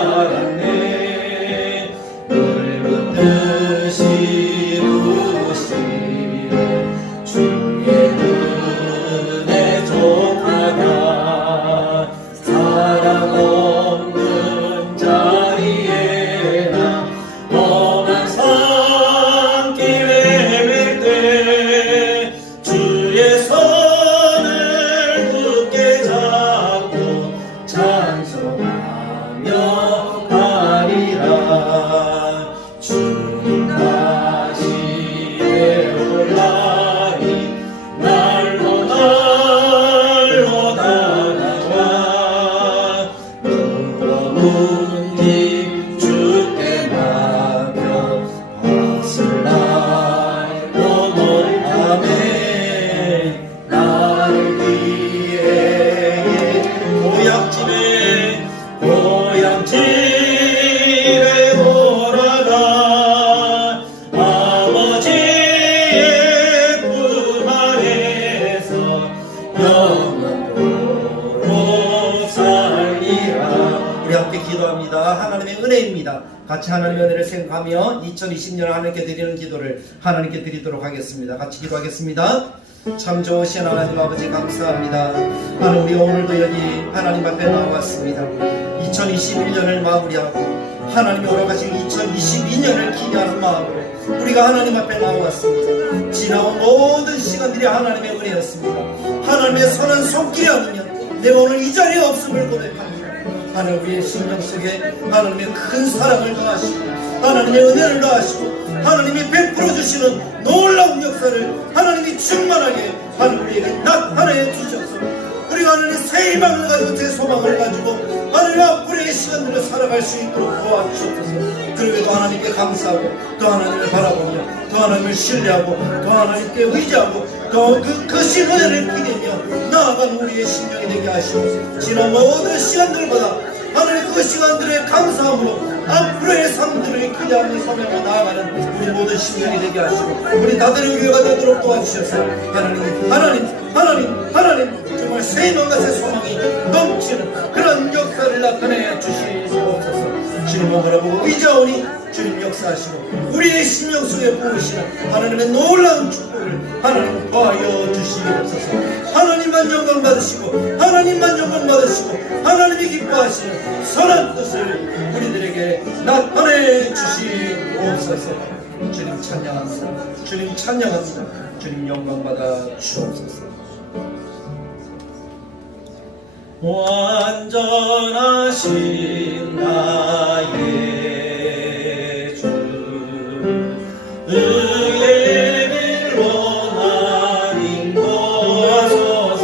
알았네. 붉은 듯이 부시는 주의 은혜 족하다. 사랑 없는 자리에 나 험한 산길 헤맬 때 주의 손을 굳게 잡고 찬송하며 가리라. 주님 다시 되올라니 날로 날로 다가와. 무거운 짐 주께 맡겨 벗을 날로 아멘. 나를 위해 고향집에 돌아가 아버지의 품 아래서 영원토록 살리라. 우리 함께 기도합니다. 하나님의 은혜입니다. 같이 하나님의 은혜를 생각하며 2020년 하나님께 드리는 기도를 하나님께 드리도록 하겠습니다. 같이 기도하겠습니다. 참 좋으신 하나님 아버지 감사합니다. 하나님, 우리 오늘도 여기 하나님 앞에 나왔습니다. 2021년을 마무리하고 하나님이 오라가신 2022년을 기대하는 마음으로 우리가 하나님 앞에 나왔습니다. 지나온 모든 시간들이 하나님의 은혜였습니다. 하나님의 선한 손길이 아니면 내가 오늘 이 자리에 없음을 고백합니다. 하나님, 우리의 심령 속에 하나님의 큰 사랑을 더하시고 하나님의 은혜를 더하시고 하나님이 베풀어 주시는 놀라운 역사를 하나님이 충만하게 하나님 우리에게 나타내 주셔서 우리가 하나님 새 희망을 가지고 새 소망을 가지고 하나님 앞으로의 시간들을 살아갈 수 있도록 도와주셔서 그리고 하나님께 감사하고 또 하나님을 바라보며 또 하나님을 신뢰하고 또 하나님께 의지하고 또 그 은혜를 기대며 나아가는 우리의 심령이 되게 하시고 지난 모든 시간들보다 하나님 그 시간들의 감사함으로 앞으로의 삶들을 기대하는 소명으로 나아가는 우리 모든 심령이 되게 하시고 우리 다들의 교회가 되도록 도와주셔서 하나님 정말 새 희망과 새 소망이 넘치는 그런 역사를 나타내 주시옵소서. 주님을 바라보고 의지하오니 주님 역사하시고 우리의 심령 속에 부으시는 하나님의 놀라운 축복을 하나님 더하여 주시옵소서. 하나님만 영광 받으시고 하나님만 영광 받으시고 하나님이 기뻐하시는 선한 뜻을 우리들에게 나타내 주시옵소서. 주님 찬양합니다. 주님 찬양합니다. 주님 영광 받아 주옵소서. 완전하신 나의 주 의의 길로 날 인도하소서.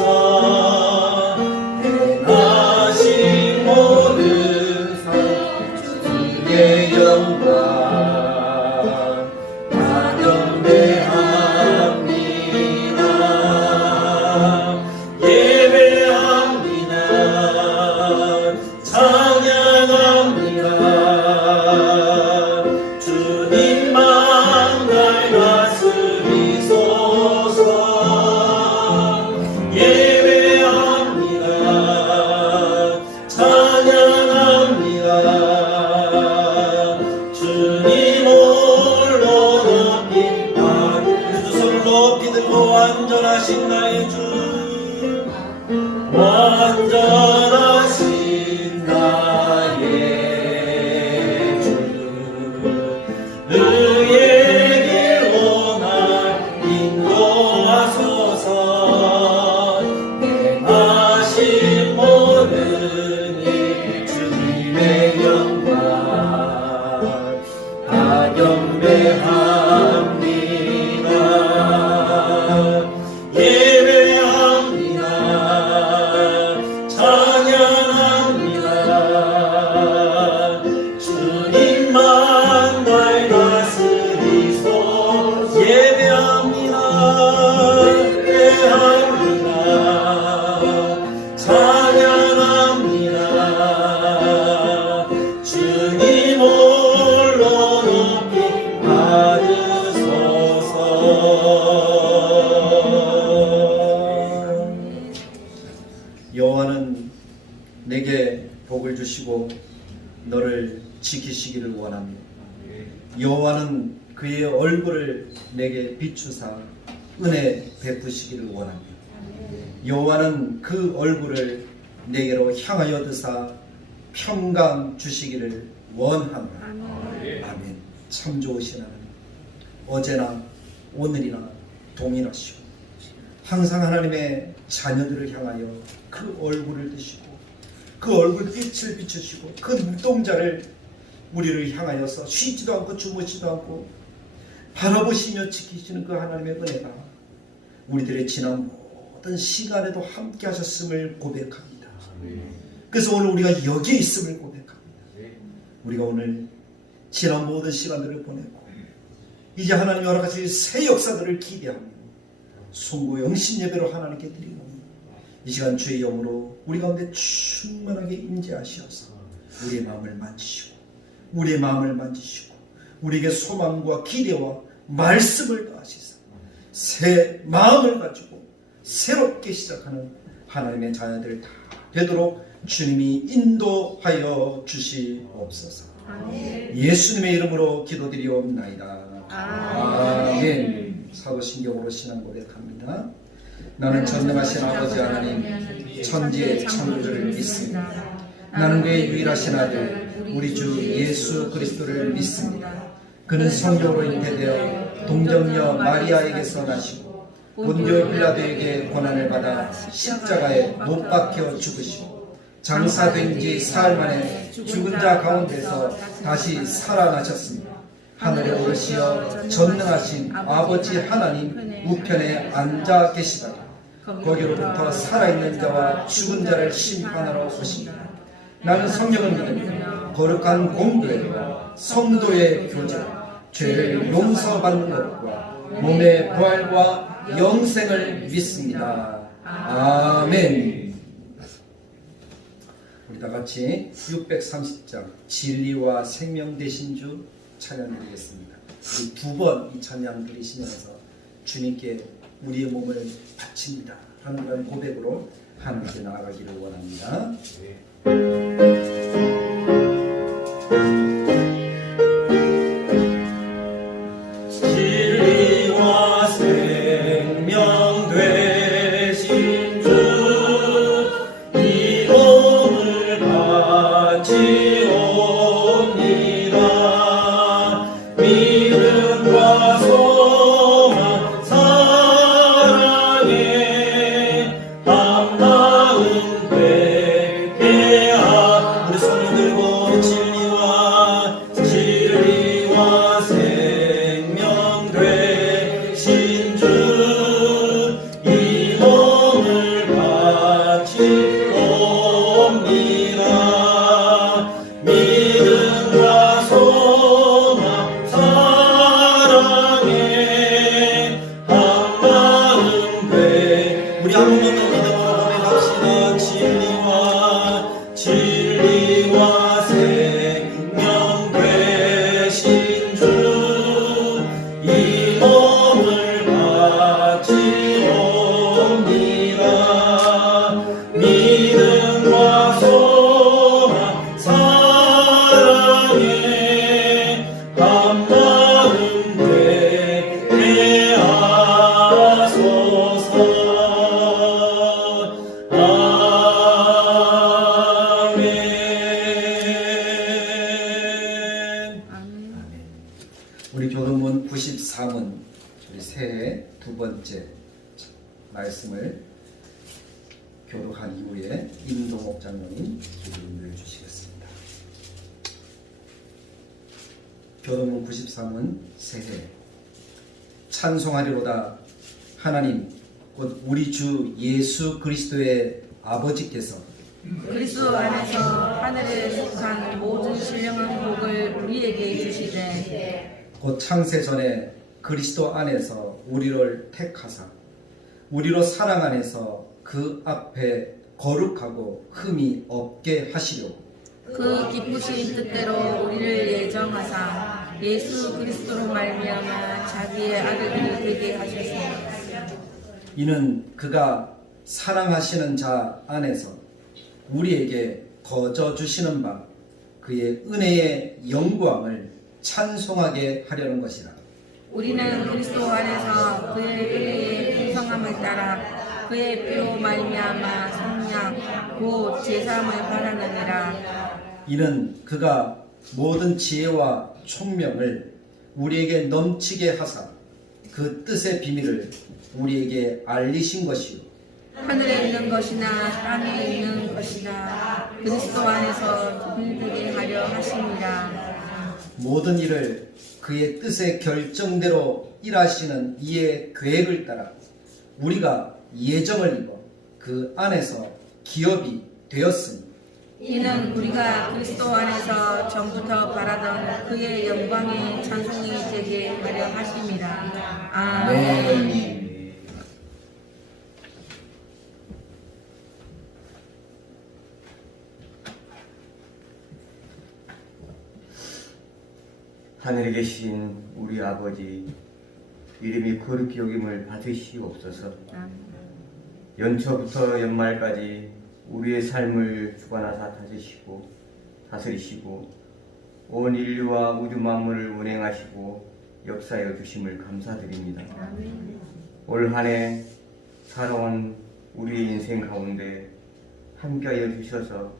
행하신 모든 상 주의 영광 찬양합니다. 오늘 지키시기를 원합니다. 여호와는 그의 얼굴을 내게 비추사 은혜 베푸시기를 원합니다. 여호와는 그 얼굴을 내게로 향하여 드사 평강 주시기를 원합니다. 아멘. 참 좋으신 하나님, 어제나 오늘이나 동일하시고 항상 하나님의 자녀들을 향하여 그 얼굴을 드시고 그 얼굴 빛을 비추시고 그 눈동자를 우리를 향하여서 쉬지도 않고 주무시지도 않고 바라보시며 지키시는 그 하나님의 은혜가 우리들의 지난 모든 시간에도 함께 하셨음을 고백합니다. 그래서 오늘 우리가 여기에 있음을 고백합니다. 우리가 오늘 지난 모든 시간들을 보내고 이제 하나님 여러 가지 새 역사들을 기대하며 송구 영신 예배로 하나님께 드리고 이 시간 주의 영으로 우리 가운데 충만하게 임재하시어서 우리의 마음을 만지시고 우리의 마음을 만지시고 우리에게 소망과 기대와 말씀을 더하시사 새 마음을 가지고 새롭게 시작하는 하나님의 자녀들 다 되도록 주님이 인도하여 주시옵소서. 예수님의 이름으로 기도드리옵나이다. 아멘. 사도신경으로 신앙 고백합니다. 나는 전능하신 아버지 하나님 천지의 창조주를 믿습니다. 나는 그의 유일하신 아들 우리 주 예수 그리스도를 믿습니다. 그는 성령으로 잉태되어 동정녀 마리아에게서 나시고 본디오 빌라도에게 고난을 받아 십자가에 못 박혀 죽으시고 장사된 지 사흘 만에 죽은 자 가운데서 다시 살아나셨습니다. 하늘에 오르시어 전능하신 아버지 하나님 우편에 앉아 계시다가 거기로부터 살아있는 자와 죽은 자를 심판하러 오십니다. 나는 성령을 믿으며 거룩한 공교회와 성도의 교제, 죄를 용서받는 것과 몸의 부활과 영생을 믿습니다. 아멘. 우리 다 같이 630장 진리와 생명 되신 주 찬양드리겠습니다. 우리 두 번 이 찬양 드리시면서 주님께 우리의 몸을 바칩니다 하는 그런 고백으로 하나님께 나아가기를 원합니다. 진리와 생명 되신 주 이 몸을 바치옵니다. 믿음과 소망 사랑에 한 마음 회개하 우리 손을 들고 진리와 생명 되신 주 이 몸을 바치옵니다. 믿음과 소망 사랑에 한 마음 우리 한 번만 더 믿음으로 고백합시다. 진리와 생명 되신 주 이 몸을 바치옵니다. 믿음과 소망 사랑에 한 마음 회개하소서. 우리 교도문 93은 우리 새해 두 번째 말씀을 교독한 이후에 임동옥 장로님 기도를 주시겠습니다. 교도문 93은 새해 찬송하리로다. 하나님 곧 우리 주 예수 그리스도의 아버지께서 그리스도 안에서 하늘에 속한 모든 신령한 복을 우리에게 주시되 곧 창세 전에 그리스도 안에서 우리를 택하사 우리로 사랑 안에서 그 앞에 거룩하고 흠이 없게 하시려고 그 기쁘신 뜻대로 우리를 예정하사 예수 그리스도로 말미암아 자기의 아들들이 되게 하셨습니다. 이는 그가 사랑하시는 자 안에서 우리에게 거저 주시는 바 그의 은혜의 영광을 찬송하게 하려는 것이라. 우리는 그리스도 안에서 그의 은혜의 풍성함을 따라 그의 피로 말미암아 성량 곧 제사함을 바라느니라. 이는 그가 모든 지혜와 총명을 우리에게 넘치게 하사 그 뜻의 비밀을 우리에게 알리신 것이요 하늘에 있는 것이나 땅에 있는 것이나 그리스도 안에서 동일되게 하려 하심이라. 모든 일을 그의 뜻의 결정대로 일하시는 이의 계획을 따라 우리가 예정을 입어 그 안에서 기업이 되었으니 이는 우리가 그리스도 안에서 전부터 바라던 그의 영광의 찬송이 되게 하려 하심이라. 아멘. 하늘에 계신 우리 아버지, 이름이 거룩히 여김을 받으시옵소서. 연초부터 연말까지 우리의 삶을 주관하사 다스리시고 온 인류와 우주 만물을 운행하시고 역사하여 주심을 감사드립니다. 올 한 해 살아온 우리의 인생 가운데 함께하여 주셔서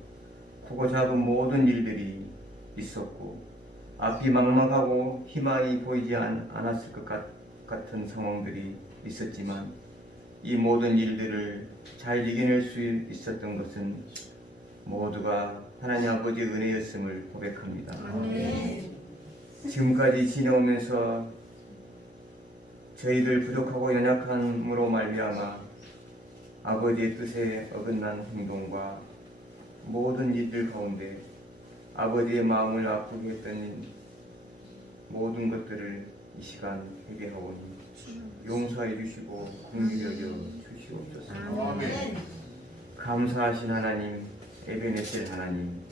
크고 작은 모든 일들이 있었고 앞이 막막하고 희망이 보이지 않았을 것 같은 상황들이 있었지만 이 모든 일들을 잘 이겨낼 수 있었던 것은 모두가 하나님 아버지의 은혜였음을 고백합니다. 지금까지 지내오면서 저희들 부족하고 연약함으로 말미암아 아버지의 뜻에 어긋난 행동과 모든 일들 가운데 아버지의 마음을 아프게 했던 모든 것들을 이 시간 회개하오니 용서해 주시고 긍휼히 여겨 주시옵소서. 감사하신 하나님, 에베네셀 하나님,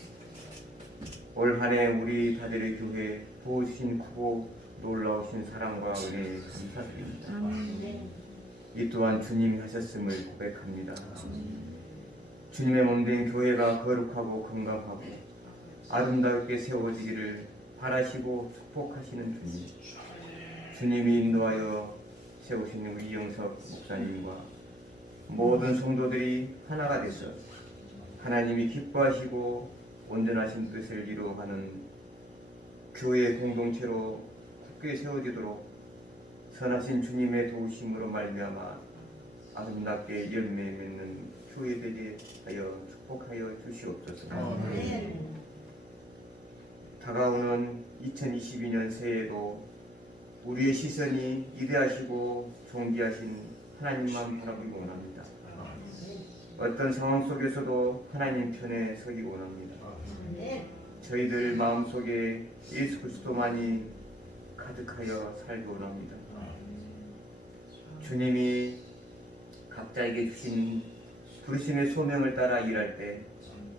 올 한 해 우리 다들의 교회 부어주신 크고 놀라우신 사랑과 은혜에 감사드립니다. 이 또한 주님이 하셨음을 고백합니다. 주님의 몸된 교회가 거룩하고 건강하고 아름답게 세워지기를 바라시고 축복하시는 주님, 주님이 인도하여 세우신 우리 이영석 목사님과 모든 성도들이 하나가 되서 하나님이 기뻐하시고 온전하신 뜻을 이루어가는 교회 공동체로 굳게 세워지도록 선하신 주님의 도우심으로 말미암아 아름답게 열매 맺는 교회 되게 하여 축복하여 주시옵소서. 다가오는 2022년 새해에도 우리의 시선이 위대하시고 존귀하신 하나님만 바라보기 원합니다. 어떤 상황 속에서도 하나님 편에 서기 원합니다. 저희들 마음속에 예수 그리스도만이 가득하여 살기 원합니다. 주님이 각자에게 주신 부르심의 소명을 따라 일할 때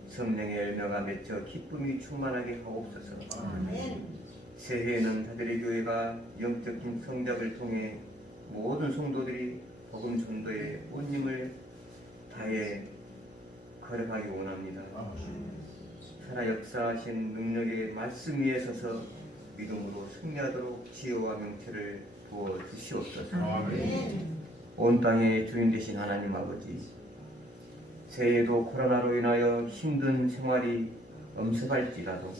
성령의 열매가 맺혀 기쁨이 충만하게 하옵소서. 새해에는 다들의 교회가 영적인 성장을 통해 모든 성도들이 복음 전도에 온 힘을 다해 걸어가기 원합니다. 살아 역사하신 능력의 말씀 위에 서서 믿음으로 승리하도록 지혜와 명철을 부어 주시옵소서. 온 땅의 주인 되신 하나님 아버지, 새해에도 코로나로 인하여 힘든 생활이 엄습할지라도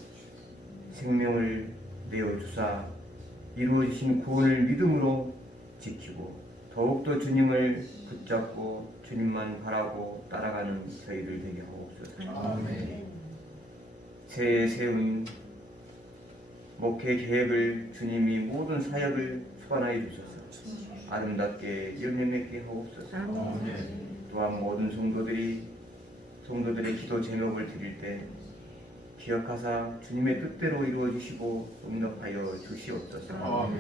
생명을 내어주사 이루어지신 구원을 믿음으로 지키고 더욱더 주님을 붙잡고 주님만 바라고 따라가는 저희들 되게 하옵소서. 새해에 세운 목회 계획을 주님이 모든 사역을 소관하여 주셔서 아름답게 열매 맺게 하옵소서. 또한 모든 성도들의 기도 제목을 드릴 때 기억하사 주님의 뜻대로 이루어주시고 응답하여 주시옵소서.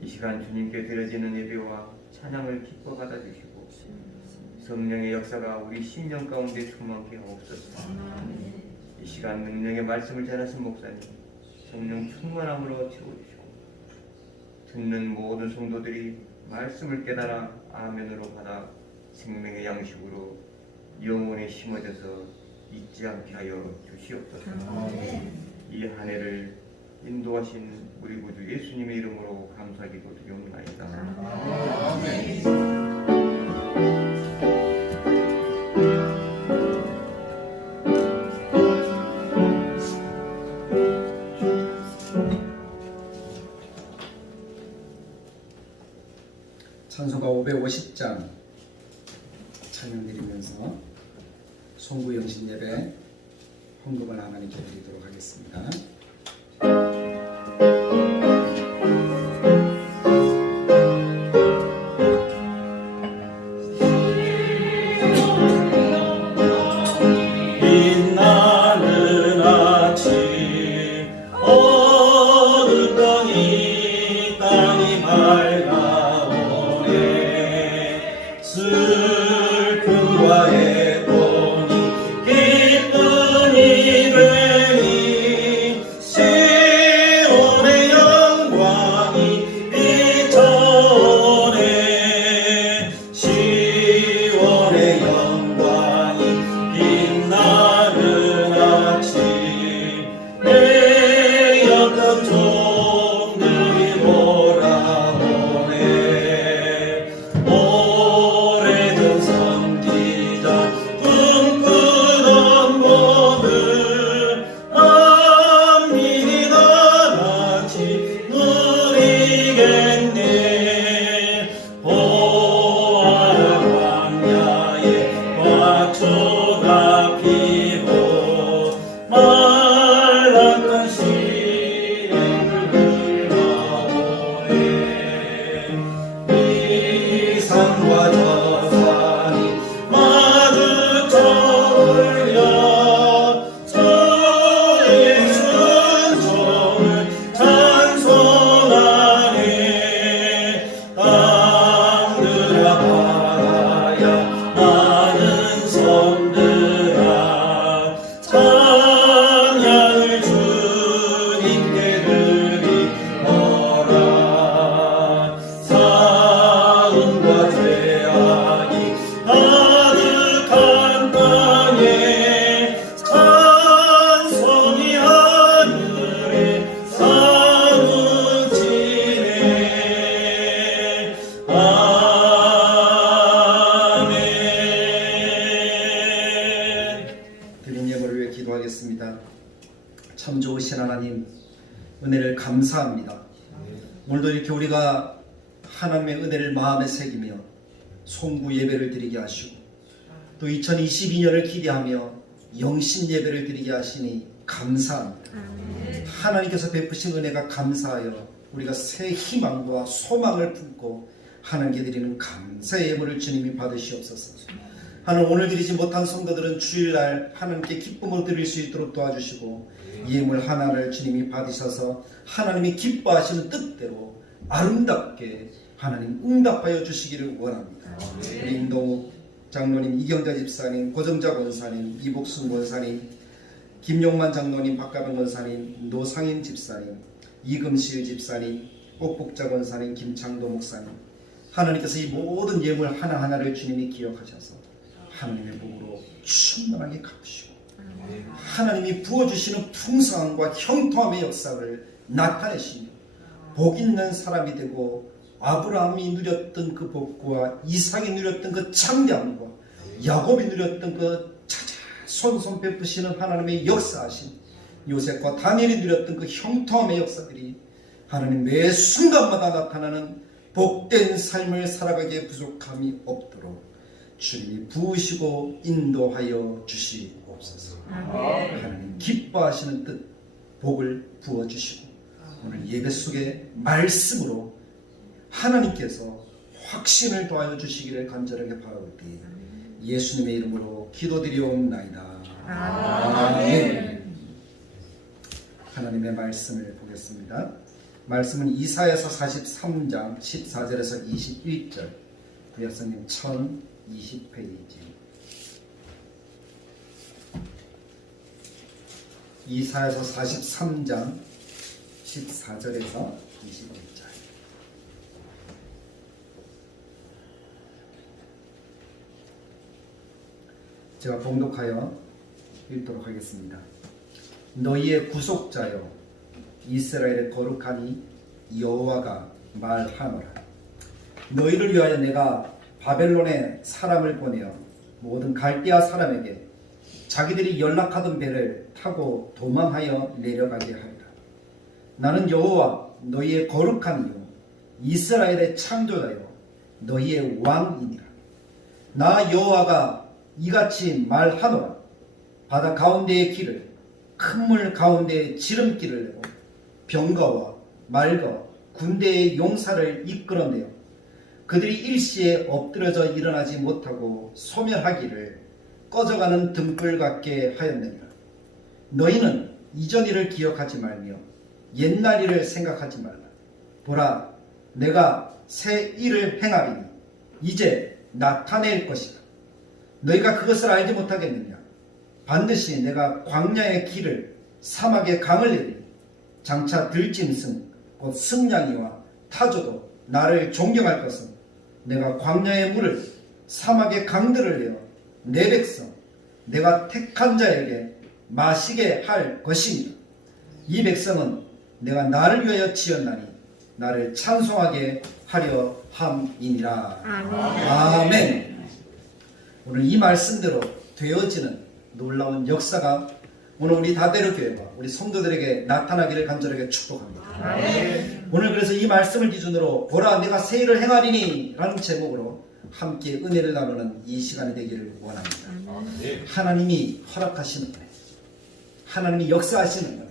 이 시간 주님께 드려지는 예배와 찬양을 기뻐 받아주시고 성령의 역사가 우리 심령 가운데 충만케 하옵소서. 이 시간 능력의 말씀을 전하신 목사님 성령 충만함으로 채워주시고 듣는 모든 성도들이 말씀을 깨달아 아멘으로 받아 생명의 양식으로 영혼에 심어져서 잊지 않게 하여 주시옵소서. 이 한 해를 인도하신 우리 구주 예수님의 이름으로 감사기도 드리옵나이다. 찬송가 550장 찬양 드리면서 송구 영신 예배 헌금을 하나님께 드리도록 하겠습니다. 빛나는 아침 어느 땅이 밝아오네. 슬픔과 애통이 기쁨이 되니 시온의 영광이 비춰오네. 시온의 영광이 빛나는 아침 내 옆에 종들이 돌아오네. 오래전 선지자 꿈꾸던 모든 만민이 나같이 누리겠네. 보아라 광야에 화초가 피고 말랐던 시냇물 흘러오네. 이 산과 저 산이 마주쳐 올려 주의 순종을 찬송하네. 땅들아 바다야 많은 섬들아 찬양을 주님께 드리노라. 사은과 죄악이 가득한 땅에 찬송이 하늘에 사무치네. 아멘. 드린 예물을 위해 기도하겠습니다. 참 좋으신 하나님, 은혜를 감사합니다. 오늘도 이렇게 우리가 하나님의 은혜를 마음에 새기며 송구 예배를 드리게 하시고 또 2022년을 기대하며 영신 예배를 드리게 하시니 감사합니다. 하나님께서 베푸신 은혜가 감사하여 우리가 새 희망과 소망을 품고 하나님께 드리는 감사의 예물을 주님이 받으시옵소서. 하나님, 오늘 드리지 못한 성도들은 주일날 하나님께 기쁨을 드릴 수 있도록 도와주시고 이 예물 하나를 주님이 받으셔서 하나님이 기뻐하시는 뜻대로 아름답게 하나님 응답하여 주시기를 원합니다. 우리 임동욱 장로님, 이경자 집사님, 고정자 권사님, 이복순 권사님, 김용만 장로님, 박가병 권사님, 노상인 집사님, 이금실 집사님, 옥복자 권사님, 김창도 목사님, 하나님께서 이 모든 예물 하나하나를 주님이 기억하셔서 하나님의 복으로 충만하게 갚으시고 하나님이 부어주시는 풍성함과 형통함의 역사를 나타내시며 복 있는 사람이 되고 아브라함이 누렸던 그 복과 이삭이 누렸던 그 창대함과 야곱이 누렸던 그 손손 베푸시는 하나님의 역사하신 요셉과 다니엘이 누렸던 그 형통함의 역사들이 하나님 매 순간마다 나타나는 복된 삶을 살아가기에 부족함이 없도록 주님이 부으시고 인도하여 주시옵소서. 하나님 기뻐하시는 뜻 복을 부어주시고 오늘 예배 속에 말씀으로 하나님께서 확신을 더하여 주시기를 간절하게 바라옵니 예수님의 이름으로 기도드리옵나이다. 아멘. 하나님의 말씀을 보겠습니다. 말씀은 이사야서 43장 14절에서 21절, 구약성경 1020페이지. 이사야서 43장 14절에서 21절. 제가 봉독하여 읽도록 하겠습니다. 너희의 구속자여 이스라엘의 거룩하니 여호와가 말하노라. 너희를 위하여 내가 바벨론에 사람을 보내어 모든 갈대아 사람에게 자기들이 연락하던 배를 타고 도망하여 내려가게 하리라. 나는 여호와 너희의 거룩한 이요 이스라엘의 창조자요 너희의 왕이니라. 나 여호와가 이같이 말하노라. 바다 가운데의 길을 큰 물 가운데에 지름길을 내고 병거와 말거 군대의 용사를 이끌어내어 그들이 일시에 엎드려져 일어나지 못하고 소멸하기를 꺼져가는 등불 같게 하였느니라. 너희는 이전 일을 기억하지 말며 옛날 일을 생각하지 말라. 보라, 내가 새 일을 행하리니 이제 나타낼 것이다. 너희가 그것을 알지 못하겠느냐? 반드시 내가 광야의 길을 사막의 강을 내리니 장차 들짐승 곧 승냥이와 타조도 나를 존경할 것은 내가 광야의 물을 사막의 강들을 내어 내 백성 내가 택한 자에게 마시게 할 것입니다. 이 백성은 내가 나를 위하여 지었나니 나를 찬송하게 하려 함이니라. 아멘. 오늘 이 말씀대로 되어지는 놀라운 역사가 오늘 우리 다대로 교회와 우리 성도들에게 나타나기를 간절하게 축복합니다. 오늘 그래서 이 말씀을 기준으로 보라 내가 새 일을 행하리니 라는 제목으로 함께 은혜를 나누는 이 시간이 되기를 원합니다. 하나님이 허락하시는 은혜, 하나님이 역사하시는 은혜,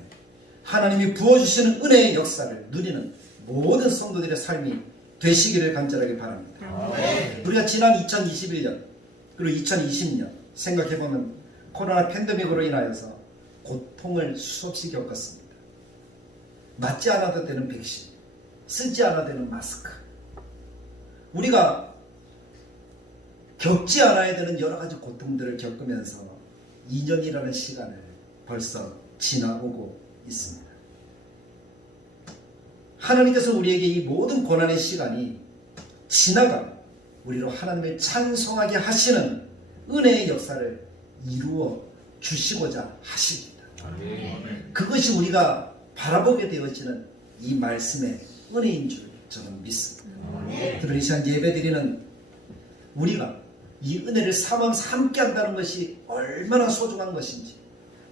하나님이 부어주시는 은혜의 역사를 누리는 모든 성도들의 삶이 되시기를 간절하게 바랍니다. 우리가 지난 2021년 그리고 2020년 생각해보면 코로나 팬데믹으로 인하여서 고통을 수없이 겪었습니다. 맞지 않아도 되는 백신, 쓰지 않아도 되는 마스크, 우리가 겪지 않아야 되는 여러 가지 고통들을 겪으면서 2년이라는 시간을 벌써 지나오고 있습니다. 하나님께서 우리에게 이 모든 고난의 시간이 지나가 우리로 하나님을 찬송하게 하시는 은혜의 역사를 이루어 주시고자 하십니다. 그것이 우리가 바라보게 되어지는 이 말씀의 은혜인 줄 저는 믿습니다. 그러니 이 시간 예배드리는 우리가 이 은혜를 삼으면서 함께 한다는 것이 얼마나 소중한 것인지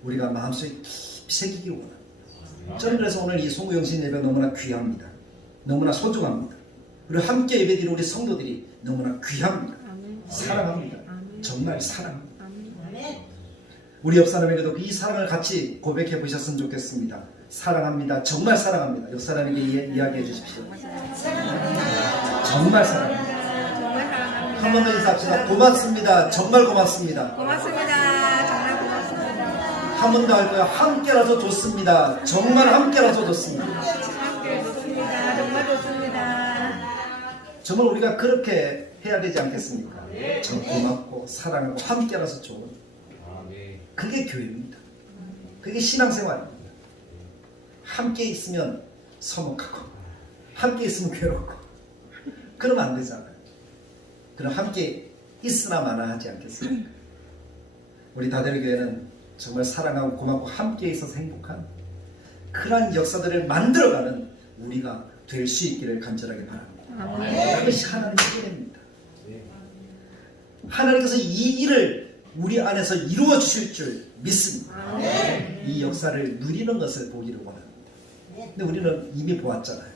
우리가 마음속에 깊이 새기기 원합니다. 저는 그래서 오늘 이 송구영신 예배 너무나 귀합니다. 너무나 소중합니다. 그리고 함께 예배드리는 우리 성도들이 너무나 귀합니다. 사랑합니다. 정말 사랑합니다. 우리 옆 사람에게도 이 사랑을 같이 고백해 보셨으면 좋겠습니다. 사랑합니다. 정말 사랑합니다. 옆 사람에게 이야기해 주십시오. 정말 사랑합니다. 한 번 더 인사합시다. 고맙습니다. 정말 고맙습니다. 고맙습니다. 정말 고맙습니다. 한 번 더 할 거예요. 함께라서 좋습니다. 정말 함께라서 좋습니다. 함께 좋습니다. 정말 좋습니다. 정말 우리가 그렇게 해야 되지 않겠습니까? 정 고맙고 사랑하고 함께라서 좋은, 그게 교회입니다. 그게 신앙생활입니다. 함께 있으면 서먹하고 함께 있으면 괴롭고 그러면 안 되잖아요. 그럼 함께 있으나 마나 하지 않겠습니까? 우리 다대로 교회는 정말 사랑하고 고맙고 함께 있어서 행복한 그러한 역사들을 만들어가는 우리가 될 수 있기를 간절하게 바랍니다. 그것이 하나님의 은혜입니다. 하나님께서 이 일을 우리 안에서 이루어 주실 줄 믿습니다. 이 역사를 누리는 것을 보기를 원합니다. 근데 우리는 이미 보았잖아요.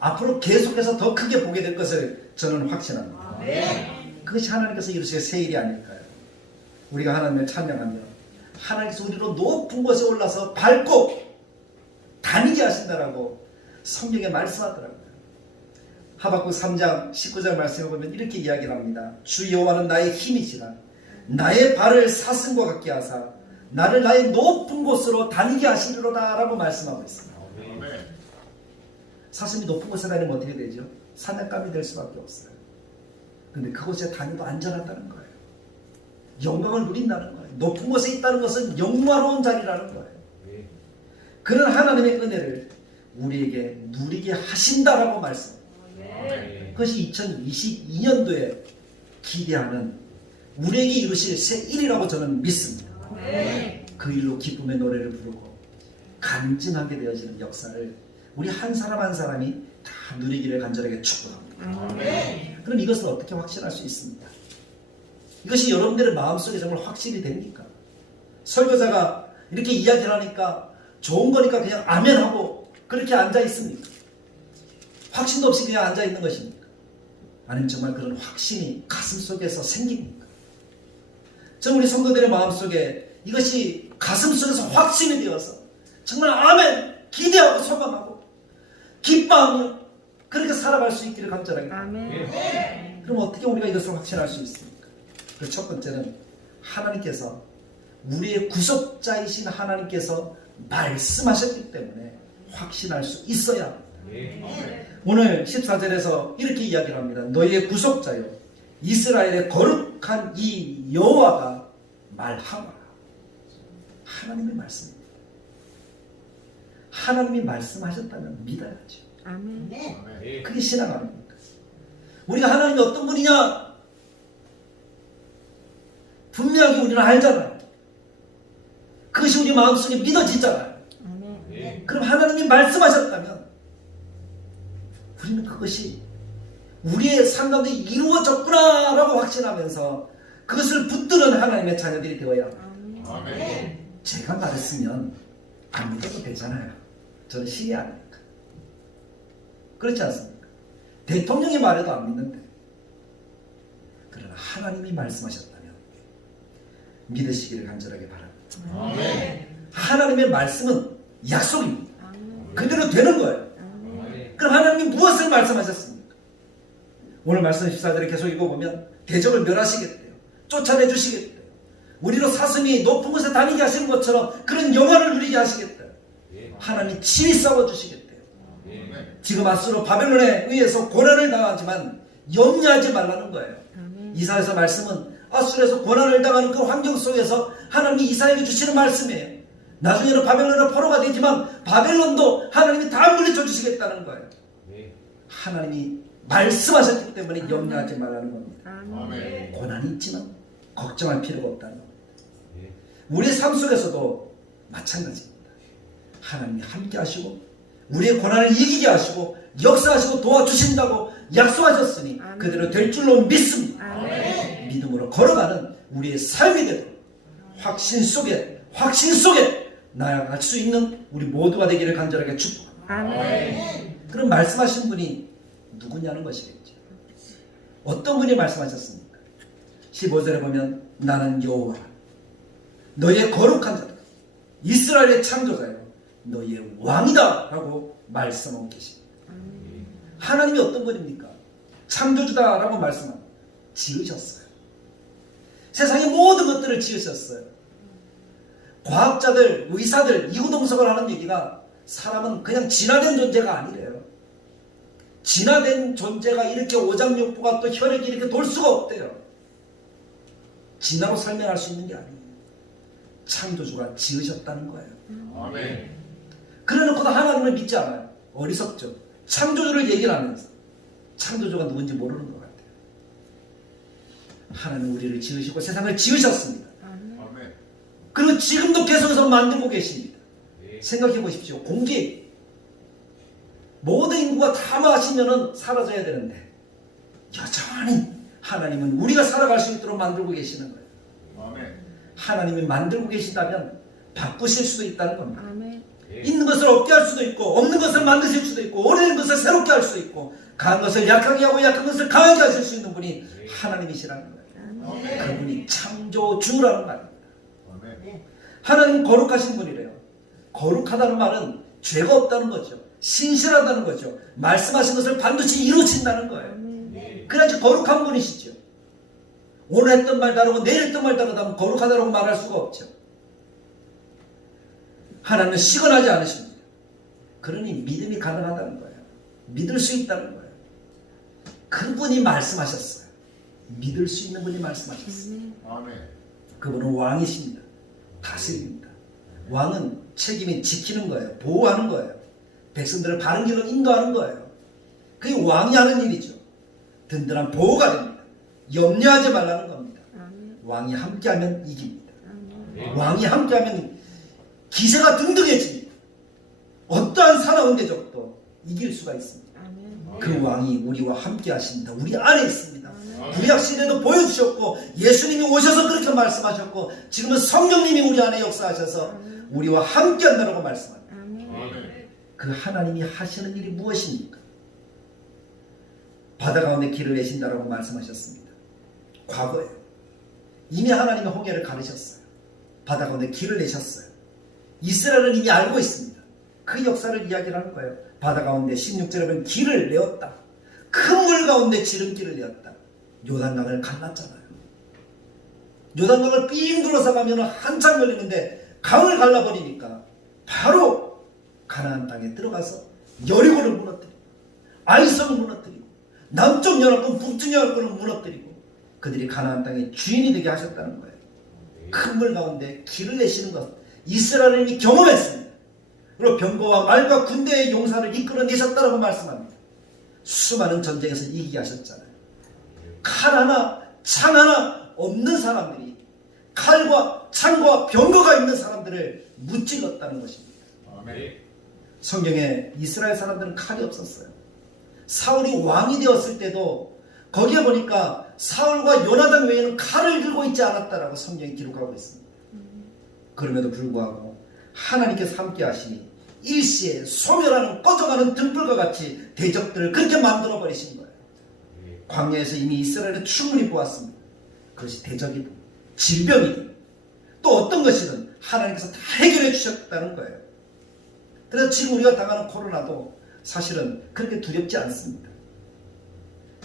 앞으로 계속해서 더 크게 보게 될 것을 저는 확신합니다. 그것이 하나님께서 이루실 새 일이 아닐까요? 우리가 하나님을 찬양하며 하나님께서 우리로 높은 곳에 올라서 밟고 다니게 하신다라고 성경에 말씀하더라고요. 하박국 3장 19절 말씀을 보면 이렇게 이야기를 합니다. 주 여호와는 나의 힘이시라. 나의 발을 사슴과 같게 하사 나를 나의 높은 곳으로 다니게 하시리로다 라고 말씀하고 있습니다. 사슴이 높은 곳에 다니면 어떻게 되죠? 사냥감이 될 수밖에 없어요. 근데 그곳에 다니도 안전하다는 거예요. 영광을 누린다는 거예요. 높은 곳에 있다는 것은 영화로운 자리라는 거예요. 그런 하나님의 은혜를 우리에게 누리게 하신다라고 말씀합니다. 그것이 2022년도에 기대하는 우리에게 이루실 새 일이라고 저는 믿습니다. 그 일로 기쁨의 노래를 부르고 간증하게 되어지는 역사를 우리 한 사람 한 사람이 다 누리기를 간절하게 축복합니다. 그럼 이것을 어떻게 확신할 수 있습니까? 이것이 여러분들의 마음속에 정말 확신이 됩니까? 설교자가 이렇게 이야기를 하니까 좋은 거니까 그냥 아멘하고 그렇게 앉아 있습니까? 확신도 없이 그냥 앉아 있는 것입니까? 아니면 정말 그런 확신이 가슴 속에서 생깁니까? 저는 우리 성도들의 마음속에 이것이 가슴 속에서 확신이 되어서 정말 아멘 기대하고 소망하고 기뻐하며 그렇게 살아갈 수 있기를 간절하게 바랍니다. 그럼 어떻게 우리가 이것을 확신할 수 있습니까? 그 첫 번째는 하나님께서 우리의 구속자이신 하나님께서 말씀하셨기 때문에 확신할 수 있어야 합니다. 오늘 14절에서 이렇게 이야기를 합니다. 너희의 구속자여 이스라엘의 거룩한 이 여호와가 말하노라. 하나님의 말씀입니다. 하나님이 말씀하셨다면 믿어야죠. 그게 신앙 아닙니까? 우리가 하나님이 어떤 분이냐 분명하게 우리는 알잖아요. 그것이 우리 마음속에 믿어지잖아요. 그럼 하나님이 말씀하셨다면 우리는 그것이 우리의 삶 가운데 이루어졌구나 라고 확신하면서 그것을 붙드는 하나님의 자녀들이 되어야 합니다. 제가 말했으면 안 믿어도 되잖아요. 저는 신이 아니니까. 그렇지 않습니까? 대통령이 말해도 안 믿는데 그러나 하나님이 말씀하셨다면 믿으시기를 간절하게 바랍니다. 하나님의 말씀은 약속입니다. 그대로 되는 거예요. 그럼 하나님이 무엇을 말씀하셨습니까? 오늘 말씀 14절에 계속 읽어보면 대적을 멸하시겠대요. 쫓아내 주시겠대요. 우리로 사슴이 높은 곳에 다니게 하시는 것처럼 그런 영화를 누리게 하시겠대요. 하나님이 친히 싸워주시겠대요. 지금 아수르 바벨론에 의해서 고난을 당하지만 염려하지 말라는 거예요. 이사야서 말씀은 아수르에서 고난을 당하는 그 환경 속에서 하나님이 이사야에게 주시는 말씀이에요. 나중에는 바벨론의 포로가 되지만 바벨론도 하나님이 다 물리쳐 주시겠다는 거예요. 하나님이 말씀하셨기 때문에 염려하지 말라는 겁니다. 고난이 있지만 걱정할 필요가 없다는 겁니다. 우리의 삶 속에서도 마찬가지입니다. 하나님이 함께 하시고 우리의 고난을 이기게 하시고 역사하시고 도와주신다고 약속하셨으니 그대로 될 줄로 믿습니다. 믿음으로 걸어가는 우리의 삶이 되도록 확신 속에 나아갈 수 있는 우리 모두가 되기를 간절하게 축복합니다. 그럼 말씀하신 분이 누구냐는 것이겠죠. 어떤 분이 말씀하셨습니까? 15절에 보면 나는 여호와라 너희의 거룩한 자다 이스라엘의 창조자요 너희의 왕이다 라고 말씀하고 계십니다. 하나님이 어떤 분입니까? 창조주다 라고 말씀합니다. 지으셨어요. 세상의 모든 것들을 지으셨어요. 과학자들, 의사들 이구동성을 하는 얘기가 사람은 그냥 진화된 존재가 아니래요. 진화된 존재가 이렇게 오장육부가 또 혈액이 이렇게 돌 수가 없대요. 진화로 설명할 수 있는 게 아니에요. 창조주가 지으셨다는 거예요. 그래놓고도 하나님을 믿지 않아요. 어리석죠. 창조주를 얘기를 하면서 창조주가 누군지 모르는 것 같아요. 하나님 우리를 지으시고 세상을 지으셨습니다. 그리고 지금도 계속해서 만들고 계십니다. 생각해 보십시오. 공기 모든 인구가 다 마시면은 사라져야 되는데 여전히 하나님은 우리가 살아갈 수 있도록 만들고 계시는 거예요. 하나님이 만들고 계시다면 바꾸실 수도 있다는 겁니다. 있는 것을 없게 할 수도 있고 없는 것을 만드실 수도 있고 오래된 것을 새롭게 할 수도 있고 강한 것을 약하게 하고 약한 것을 강하게 하실 수 있는 분이 하나님이시라는 거예요. 그분이 창조주라는 말입니다. 하나님은 거룩하신 분이래요. 거룩하다는 말은 죄가 없다는 거죠. 신실하다는 거죠. 말씀하신 것을 반드시 이루신다는 거예요. 그래야지 거룩한 분이시죠. 오늘 했던 말 다르고 내일 했던 말 다르다면 거룩하다고 말할 수가 없죠. 하나님은 시건하지 않으십니다. 그러니 믿음이 가능하다는 거예요. 믿을 수 있다는 거예요. 그분이 말씀하셨어요. 믿을 수 있는 분이 말씀하셨어요. 그분은 왕이십니다. 다스립니다. 왕은 책임이 지키는 거예요. 보호하는 거예요. 백성들을 바른 길로 인도하는 거예요. 그게 왕이 하는 일이죠. 든든한 보호가 됩니다. 염려하지 말라는 겁니다. 왕이 함께하면 이깁니다. 왕이 함께하면 기세가 등등해집니다. 어떠한 사나운 대적도 이길 수가 있습니다. 그 왕이 우리와 함께 하십니다. 우리 안에 있습니다. 구약시대도 보여주셨고 예수님이 오셔서 그렇게 말씀하셨고 지금은 성령님이 우리 안에 역사하셔서 우리와 함께 한다고 말씀합니다. 그 하나님이 하시는 일이 무엇입니까? 바다 가운데 길을 내신다라고 말씀하셨습니다. 과거에 이미 하나님이 홍해를 가르셨어요. 바다 가운데 길을 내셨어요. 이스라엘은 이미 알고 있습니다. 그 역사를 이야기를 하는 거예요. 바다 가운데 16절에 보면 길을 내었다. 큰 물 가운데 지름길을 내었다. 요단강을 갈랐잖아요. 요단강을 삥 둘러서 가면 한참 걸리는데 강을 갈라버리니까 바로 가나안 땅에 들어가서 여리고를 무너뜨리고 아이성을 무너뜨리고 남쪽 연합군 북쪽 연합군을 무너뜨리고 그들이 가나안 땅의 주인이 되게 하셨다는 거예요. 큰 물 가운데 길을 내시는 것 이스라엘이 경험했습니다. 그리고 병거와 말과 군대의 용사를 이끌어내셨다고 말씀합니다. 수많은 전쟁에서 이기게 하셨잖아요. 칼 하나 창 하나 없는 사람들이 칼과 창과 병거가 있는 사람들을 무찔렀다는 것입니다. 성경에 이스라엘 사람들은 칼이 없었어요. 사울이 왕이 되었을 때도 거기에 보니까 사울과 요나단 외에는 칼을 들고 있지 않았다라고 성경이 기록하고 있습니다. 그럼에도 불구하고 하나님께서 함께 하시니 일시에 소멸하는 꺼져가는 등불과 같이 대적들을 그렇게 만들어 버리신 거예요. 광야에서 이미 이스라엘은 충분히 보았습니다. 그것이 대적이든 질병이든 또 어떤 것이든 하나님께서 다 해결해 주셨다는 거예요. 그래서 지금 우리가 당하는 코로나도 사실은 그렇게 두렵지 않습니다.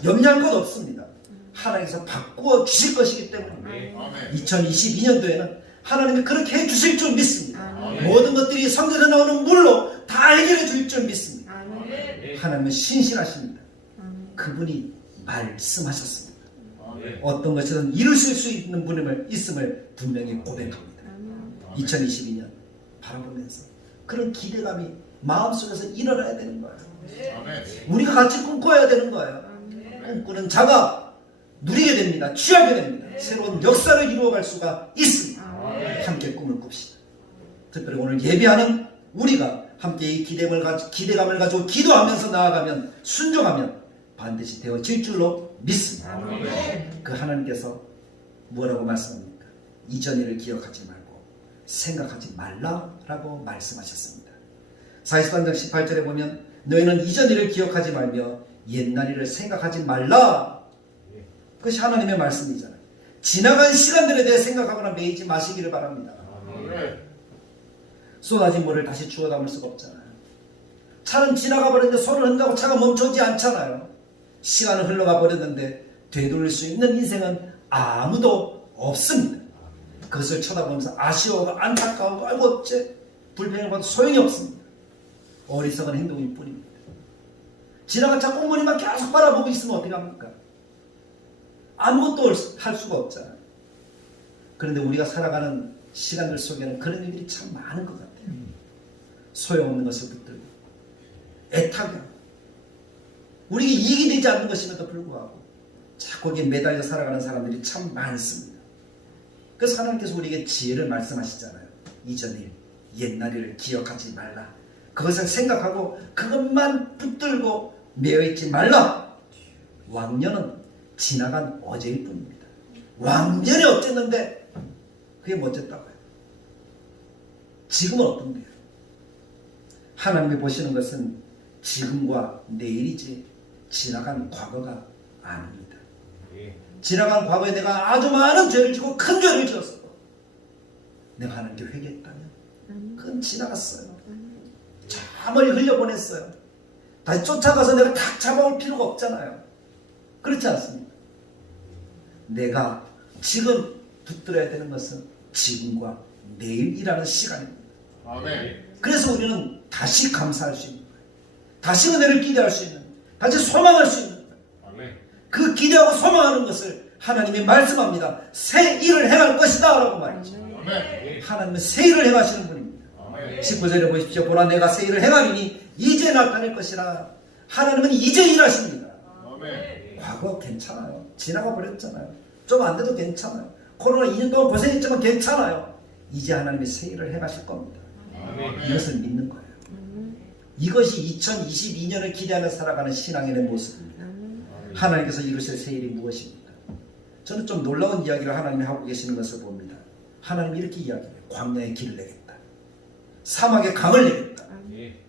염려할 것 없습니다. 하나님께서 바꾸어 주실 것이기 때문에 2022년도에는 하나님이 그렇게 해 주실 줄 믿습니다. 모든 것들이 성경에 나오는 물로 다 해결해 줄 줄 믿습니다. 하나님은 신실하십니다. 그분이 말씀하셨습니다. 어떤 것이든 이루실 수 있는 분임을 있음을 분명히 고백합니다. 2022년 바라보면서 그런 기대감이 마음속에서 일어나야 되는 거예요. 우리가 같이 꿈꿔야 되는 거예요. 꿈꾸는 자가 누리게 됩니다. 취하게 됩니다. 새로운 역사를 이루어갈 수가 있습니다. 함께 꿈을 꿉시다. 특별히 오늘 예배하는 우리가 함께 이 기대감을 가지고 기도하면서 나아가면 순종하면 반드시 되어질 줄로 믿습니다. 그 하나님께서 뭐라고 말씀합니까? 이전 일을 기억하지 말고 생각하지 말라라고 말씀하셨습니다. 사사기상 18절에 보면 너희는 이전 일을 기억하지 말며 옛날 일을 생각하지 말라. 그것이 하나님의 말씀이잖아요. 지나간 시간들에 대해 생각하거나 매이지 마시기를 바랍니다. 쏟아진 물을 다시 주워 담을 수가 없잖아요. 차는 지나가 버렸는데 손을 흔다고 차가 멈춰지 않잖아요. 시간은 흘러가 버렸는데 되돌릴 수 있는 인생은 아무도 없습니다. 그것을 쳐다보면서 아쉬워하고 안타까워하고 아이고 어째 불평을 봐도 소용이 없습니다. 어리석은 행동일 뿐입니다. 지나간 차 꽁무니만 계속 바라보고 있으면 어떻게 합니까? 아무것도 할 수가 없잖아요. 그런데 우리가 살아가는 시간들 속에는 그런 일들이 참 많은 것 같아요. 소용없는 것을 붙들고 애타게 우리에게 이익이 되지 않는 것임에도 불구하고 자꾸 거기에 매달려 살아가는 사람들이 참 많습니다. 그래서 하나님께서 우리에게 지혜를 말씀하시잖아요. 이전 일, 옛날 일을 기억하지 말라. 그것을 생각하고 그것만 붙들고 매여있지 말라. 왕년은 지나간 어제일 뿐입니다. 왕년에 어쨌는데 그게 뭐 어쨌다고요? 지금은 어떤데요? 하나님이 보시는 것은 지금과 내일이지 지나간 과거가 아닙니다. 지나간 과거에 내가 아주 많은 죄를 지고 큰 죄를 지었어도 내가 하나님께 회개했다면 그건 지나갔어요. 저 멀리 흘려보냈어요. 다시 쫓아가서 내가 탁 잡아올 필요가 없잖아요. 그렇지 않습니까? 내가 지금 붙들어야 되는 것은 지금과 내일이라는 시간입니다. 그래서 우리는 다시 감사할 수 있는 거예요. 다시 은혜를 기대할 수 있는 거예요. 다시 소망할 수 있는 거예요. 그 기대하고 소망하는 것을 하나님이 말씀합니다. 새 일을 행할 것이다 라고 말이죠. 하나님은 새 일을 행하시는 분입니다. 19절에 보십시오. 보라 내가 새 일을 행하리니 이제 나타낼 것이라. 하나님은 이제 일하십니다. 과거 괜찮아요. 지나가 버렸잖아요. 좀 안 돼도 괜찮아요. 코로나 2년 동안 고생했지만 괜찮아요. 이제 하나님이 새 일을 해가실 겁니다. 이것을 믿는 거예요. 이것이 2022년을 기대하며 살아가는 신앙인의 모습입니다. 하나님께서 이루실 새 일이 무엇입니까? 저는 좀 놀라운 이야기를 하나님이 하고 계시는 것을 봅니다. 하나님이 이렇게 이야기해요. 광야에 길을 내겠다. 사막에 강을 내겠다.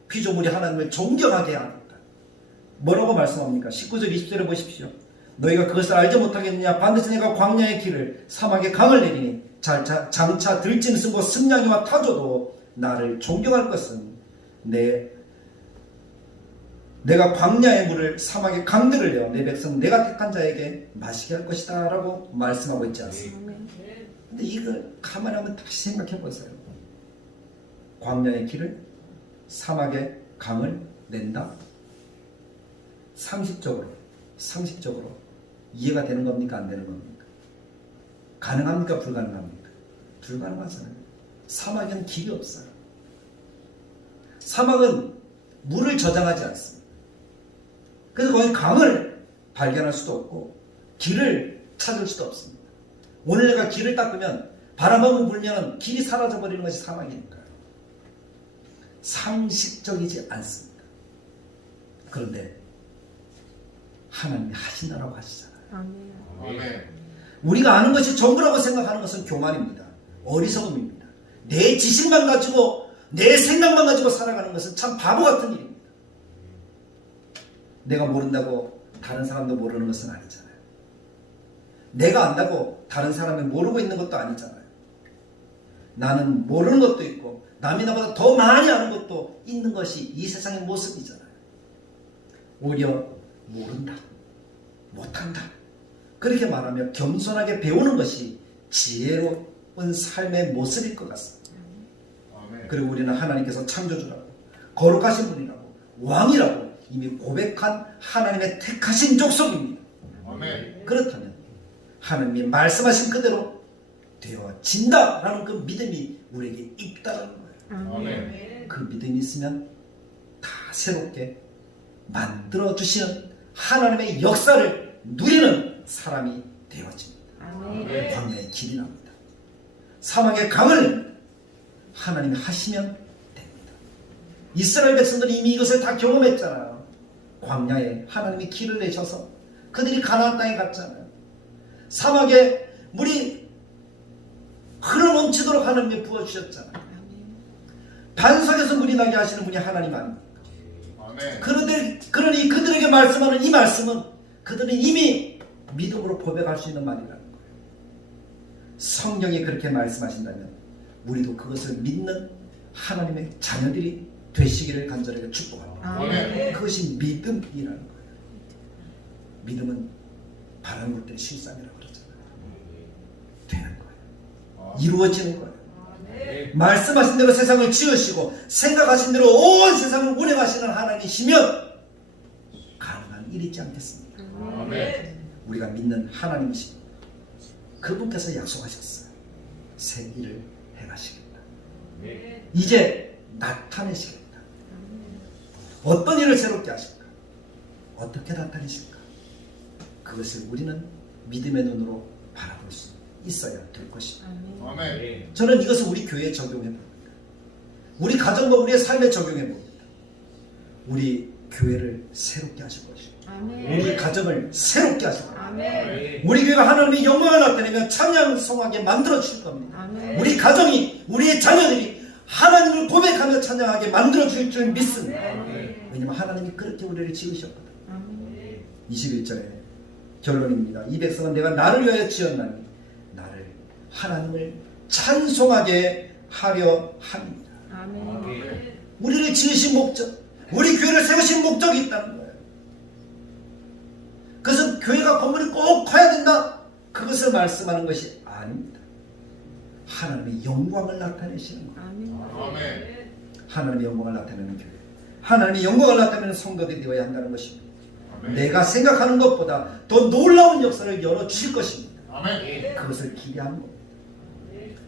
피조물이 하나님을 존경하게 하겠다. 뭐라고 말씀합니까? 19절 20절에 보십시오. 너희가 그것을 알지 못하겠느냐? 반드시 내가 광야의 길을 사막에 강을 내리니 장차 들짐 승고 승냥이와 타조도 나를 존경할 것은 내가 광야의 물을 사막의 강들을 내어 내 백성 내가 택한 자에게 마시게 할 것이다 라고 말씀하고 있지 않습니까? 근데 이걸 가만히 한번 다시 생각해 보세요. 광야의 길을 사막의 강을 낸다? 상식적으로 이해가 되는 겁니까? 안 되는 겁니까? 가능합니까? 불가능합니까? 불가능하잖아요. 사막에는 길이 없어요. 사막은 물을 저장하지 않습니다. 그래서 거기 강을 발견할 수도 없고 길을 찾을 수도 없습니다. 오늘 내가 길을 닦으면 바람 한번 불면 길이 사라져버리는 것이 사막이니까요. 상식적이지 않습니다. 그런데 하나님이 하신다라고 하시잖아요. 우리가 아는 것이 전부라고 생각하는 것은 교만입니다. 어리석음입니다. 내 지식만 가지고 내 생각만 가지고 살아가는 것은 참 바보 같은 일입니다. 내가 모른다고 다른 사람도 모르는 것은 아니잖아요. 내가 안다고 다른 사람이 모르고 있는 것도 아니잖아요. 나는 모르는 것도 있고 남이 나보다 더 많이 아는 것도 있는 것이 이 세상의 모습이잖아요. 오히려 모른다, 못한다 그렇게 말하며 겸손하게 배우는 것이 지혜로운 삶의 모습일 것 같습니다. 그리고 우리는 하나님께서 창조주라고 거룩하신 분이라고 왕이라고 이미 고백한 하나님의 택하신 족속입니다. 그렇다면 하나님이 말씀하신 그대로 되어진다라는 그 믿음이 우리에게 있다는 거예요. 그 믿음이 있으면 다 새롭게 만들어주시는 하나님의 역사를 누리는 사람이 되어집니다. 광야의 길이 납니다. 사막의 강을 하나님이 하시면 됩니다. 이스라엘 백성들이 이미 이것을 다 경험했잖아요. 광야에 하나님이 길을 내셔서 그들이 가나안 땅에 갔잖아요. 사막에 물이 흘러넘치도록 하나님이 부어주셨잖아요. 반석에서 물이 나게 하시는 분이 하나님 아닙니까? 그러니 그들에게 말씀하는 이 말씀은 그들은 이미 믿음으로 고백할 수 있는 말이라는 거예요. 성경이 그렇게 말씀하신다면 우리도 그것을 믿는 하나님의 자녀들이 되시기를 간절하게 축복합니다. 그것이 믿음이라는 거예요. 믿음은 바람 불 때 실상이라고 그러잖아요. 되는 거예요. 이루어지는 거예요. 말씀하신 대로 세상을 지으시고 생각하신 대로 온 세상을 운행하시는 하나님이시면 가능한 일이지 않겠습니까? 우리가 믿는 하나님이십니다. 그분께서 약속하셨어요. 새 일을 행하시겠다. 이제 나타내시겠다. 어떤 일을 새롭게 하실까? 어떻게 나타내실까? 그것을 우리는 믿음의 눈으로 바라볼 수 있어야 될 것입니다. 저는 이것을 우리 교회에 적용해 봅니다. 우리 가정과 우리의 삶에 적용해 봅니다. 우리 교회를 새롭게 하실 것입니다. 우리 가정을 새롭게 하실 겁니다. 우리 교회가 하나님의 영광을 나타내며 찬양성하게 만들어 주실 겁니다. 우리 가정이 우리의 자녀들이 하나님을 고백하며 찬양하게 만들어 주실 줄 믿습니다. 왜냐하면 하나님이 그렇게 우리를 지으셨거든요. 21절에 결론입니다. 이 백성은 내가 나를 위하여 지었나니 나를 하나님을 찬송하게 하려 합니다. 우리를 지으신 목적, 우리 교회를 세우신 목적이 있다는 거예요. 그것은 교회가 건물이 꼭 커야 된다, 그것을 말씀하는 것이 아닙니다. 하나님의 영광을 나타내시는 거예요. 하나님의 영광을 나타내는 교회, 하나님의 영광을 나타내는 성도들이 되어야 한다는 것입니다. 내가 생각하는 것보다 더 놀라운 역사를 열어주실 것입니다. 그것을 기대하는 겁니다.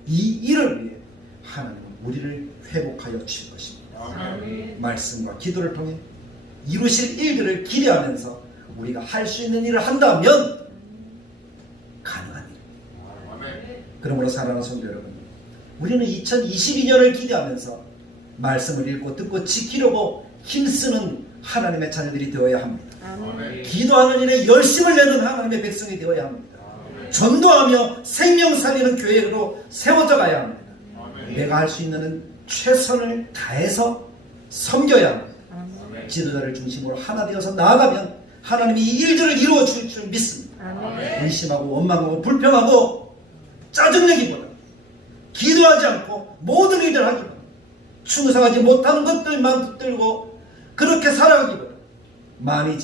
이 일을 위해 하나님은 우리를 회복하여 주실 것입니다. 말씀과 기도를 통해 이루실 일들을 기대하면서 우리가 할 수 있는 일을 한다면 가능한 일입니다. 그러므로 사랑하는 성도 여러분, 우리는 2022년을 기대하면서 말씀을 읽고 듣고 지키려고 힘쓰는 하나님의 자녀들이 되어야 합니다. 기도하는 일에 열심을 내는 하나님의 백성이 되어야 합니다. 전도하며 생명 살리는 교회로 세워져 가야 합니다. 내가 할 수 있는 최선을 다해서 섬겨야 합니다. 지도자를 중심으로 하나 되어서 나아가면 하나님이 이 일들을 이루어 주실 줄 믿습니다. 의심하고 원망하고 불평하고 짜증내기보다 기도하지 않고 모든 일을 하기보다 충성하지 못하는 것들만 붙들고 그렇게 살아가기보다 많이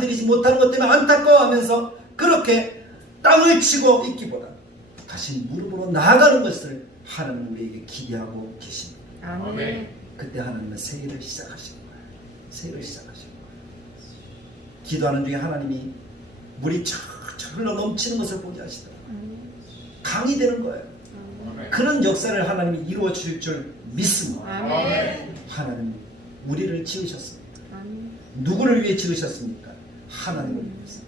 드리지 못하는 것 때문에 안타까워하면서 그렇게 땅을 치고 있기보다 다시 무릎으로 나아가는 것을 하나님 우리에게 기대하고 계십니다. 그때 하나님은 새 일을 시작하시는 거예요. 새 일을 시작하시는 거예요. 기도하는 중에 하나님이 물이 철철 흘러 넘치는 것을 보게 하시더라고요. 강이 되는 거예요. 그런 역사를 하나님이 이루어 주실 줄 믿습니다. 하나님 우리를 지으셨습니다. 누구를 위해 지으셨습니까? 하나님을 위해서.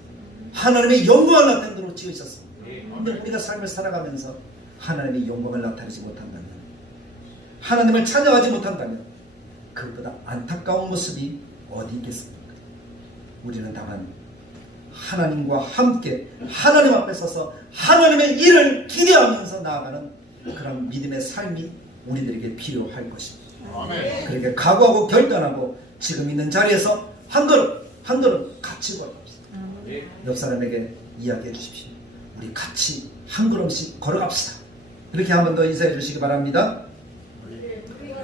하나님의 영광을 나타내도록 지으셨습니다. 근데 우리가 삶을 살아가면서 하나님의 영광을 나타내지 못한다면, 하나님을 찬양하지 못한다면 그것보다 안타까운 모습이 어디 있겠습니까? 우리는 다만 하나님과 함께 하나님 앞에 서서 하나님의 일을 기대하면서 나아가는 그런 믿음의 삶이 우리들에게 필요할 것입니다. 그렇게 각오하고 결단하고 지금 있는 자리에서 한 걸음 한 걸음 같이 걸어갑시다. 옆 사람에게 이야기해 주십시오. 우리 같이 한 걸음씩 걸어갑시다. 이렇게 한 번 더 인사해 주시기 바랍니다.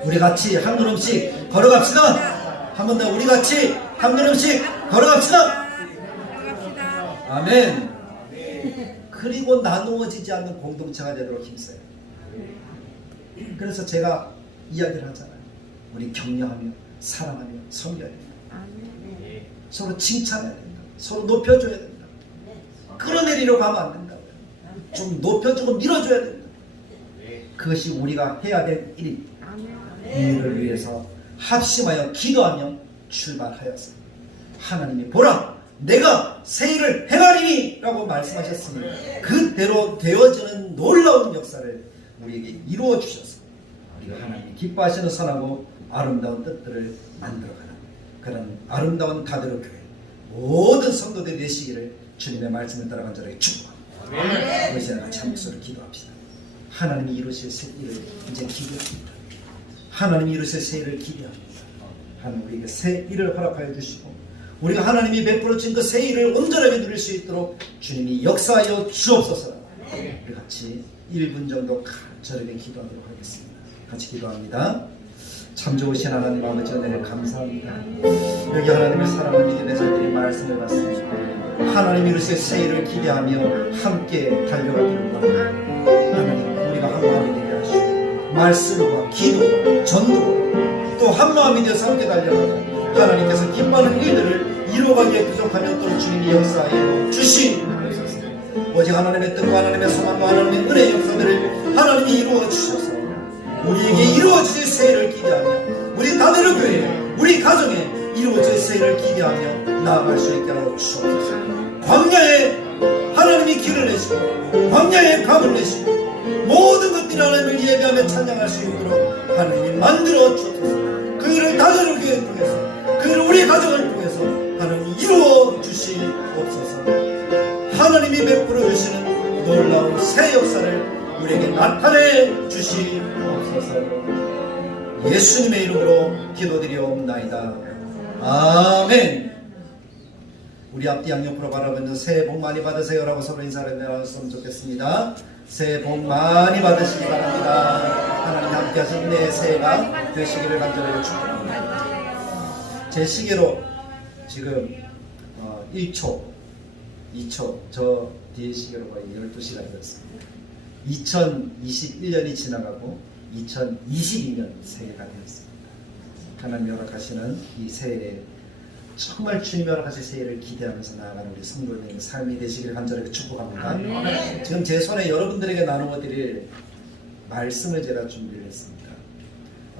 우리 같이 한 걸음씩 걸어갑시다. 한 번 더 우리 같이 한 걸음씩 걸어갑시다. 아멘. 그리고 나누어지지 않는 공동체가 되도록 힘써요. 그래서 제가 이야기를 하잖아요. 우리 격려하며 사랑하며 섬겨야 된다. 서로 칭찬해야 된다. 서로 높여줘야 된다. 끌어내리려고 하면 안 된다고요. 좀 높여주고 밀어줘야 된다. 그것이 우리가 해야 될 일입니다. 이 일을 위해서 합심하여 기도하며 출발하였습니다. 하나님이 보라 내가 새 일을 행하리니 라고 말씀하셨으니 그대로 되어지는 놀라운 역사를 우리에게 이루어 주셔서 우리가 하나님이 기뻐하시는 선하고 아름다운 뜻들을 만들어가는 그런 아름다운 가드로 교회 모든 성도들이 되시기를 주님의 말씀을 따라 간절하게 축복합니다. 우리 제가 같이 한 목소리로 기도합시다. 하나님이 이루실 새 일을 이제 기대합니다. 하나님이 이루실 새 일을 기대합니다. 하나님 우리에게 새 일을 허락하여 주시고 우리가 하나님이 베풀어 주신 그 새 일을 온전하게 누릴 수 있도록 주님이 역사하여 주옵소서. 우리 같이 1분 정도 간절하게 기도하도록 하겠습니다. 같이 기도합니다. 참 좋으신 하나님 아버지 은혜를 감사합니다. 여기 하나님의 사랑을 믿음의 자들이 말씀을 받습니다. 하나님 이루실 새 일을 기대하며 함께 달려가기를 바랍니다. 하나님 우리가 한 마음이 되게 하시고 말씀과 기도와 전도 또 한 마음이 되어서 함께 달려가는 하나님께서 기뻐하는 일들을 이루어가기에 부족하면 또 주님이 역사하여 주시옵소서. 오직 하나님의 뜻과 하나님의 소망과 하나님의 은혜의 역사들을 하나님이 이루어 주셔서 우리에게 이루어질 새 일을 기대하며 우리 다대로 교회에 우리 가정에 이루어질 새 일을 기대하며 나아갈 수 있게 하여 주옵소서. 광야에 하나님이 길을 내시고 광야에 감을 내시고 모든 것들이 하나님을 예배하며 찬양할 수 있도록 하나님이 만들어 주옵소서. 그 일을 다대로 교회를 통해서 그 일을 우리 가정을 통해서 하나님이 이루어 주시옵소서. 하나님이 베풀어 주시는 놀라운 새 역사를 우리에게 나타내 주시옵소서. 예수님의 이름으로 기도드리옵나이다. 아멘. 우리 앞뒤 양옆으로 바라보면서 새해 복 많이 받으세요라고 서로 인사를 나눴으면 좋겠습니다. 새해 복 많이 받으시기 바랍니다. 하나님 함께 하신 은혜의 새해가 되시기를 간절히 축복합니다. 제 시계로 지금 1초 2초 저 뒤에 시계로 거의 12시간이 됐습니다. 2021년이 지나가고 2022년 새해가 되었습니다. 하나님 허락하시는 이 새해에 정말 주님이 허락하신 새해를 기대하면서 나아가는 우리 성도님의 삶이 되시길 간절하게 축복합니다. 지금 제 손에 여러분들에게 나누어 드릴 말씀을 제가 준비를 했습니다.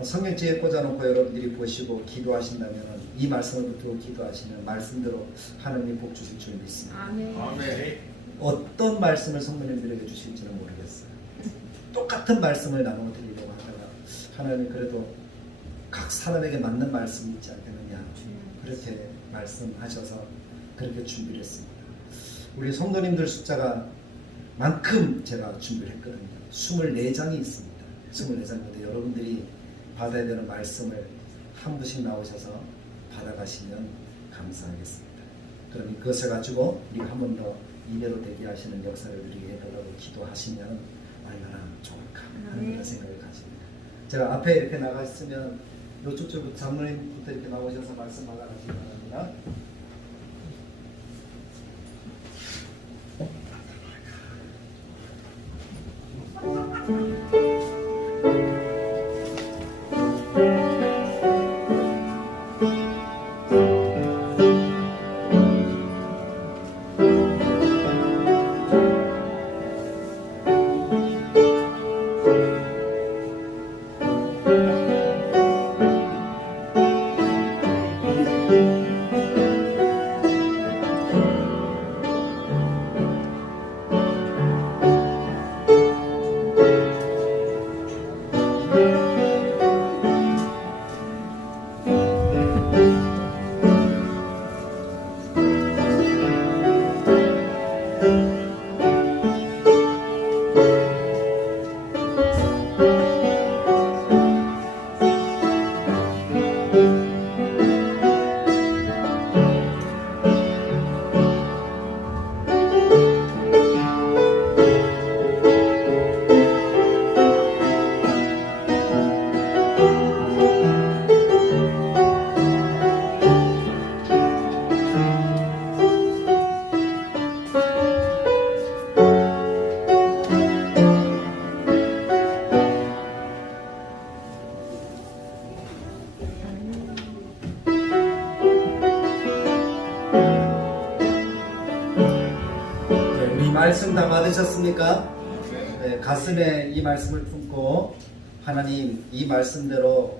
성경책에 꽂아놓고 여러분들이 보시고 기도하신다면 이 말씀을 붙들고 기도하시면 말씀대로 하나님이 복 주실 줄 믿습니다. 어떤 말씀을 성도님들에게 주실지는 모르겠어요. 똑같은 말씀을 나누어 드리려고 하다가 하나님이 그래도 각 사람에게 맞는 말씀이 있지 않겠느냐 그렇게 말씀하셔서 그렇게 준비를 했습니다. 우리 성도님들 숫자가 만큼 제가 준비를 했거든요. 24장이 있습니다. 24장인데 여러분들이 받아야 되는 말씀을 한 분씩 나오셔서 받아가시면 감사하겠습니다. 그럼 그것을 가지고 우리가 한 번 더 이대로 되게 하시는 역사를 누리게 해달라고 기도하시면 얼마나 좋을까 하는 그런 생각을 가집니다. 제가 앞에 이렇게 나가 있으면 이쪽부터 장로님부터 이렇게 나오셔서 말씀 받아가시기 바랍니다. 말씀 다 받으셨습니까? 네, 가슴에 이 말씀을 품고 하나님 이 말씀대로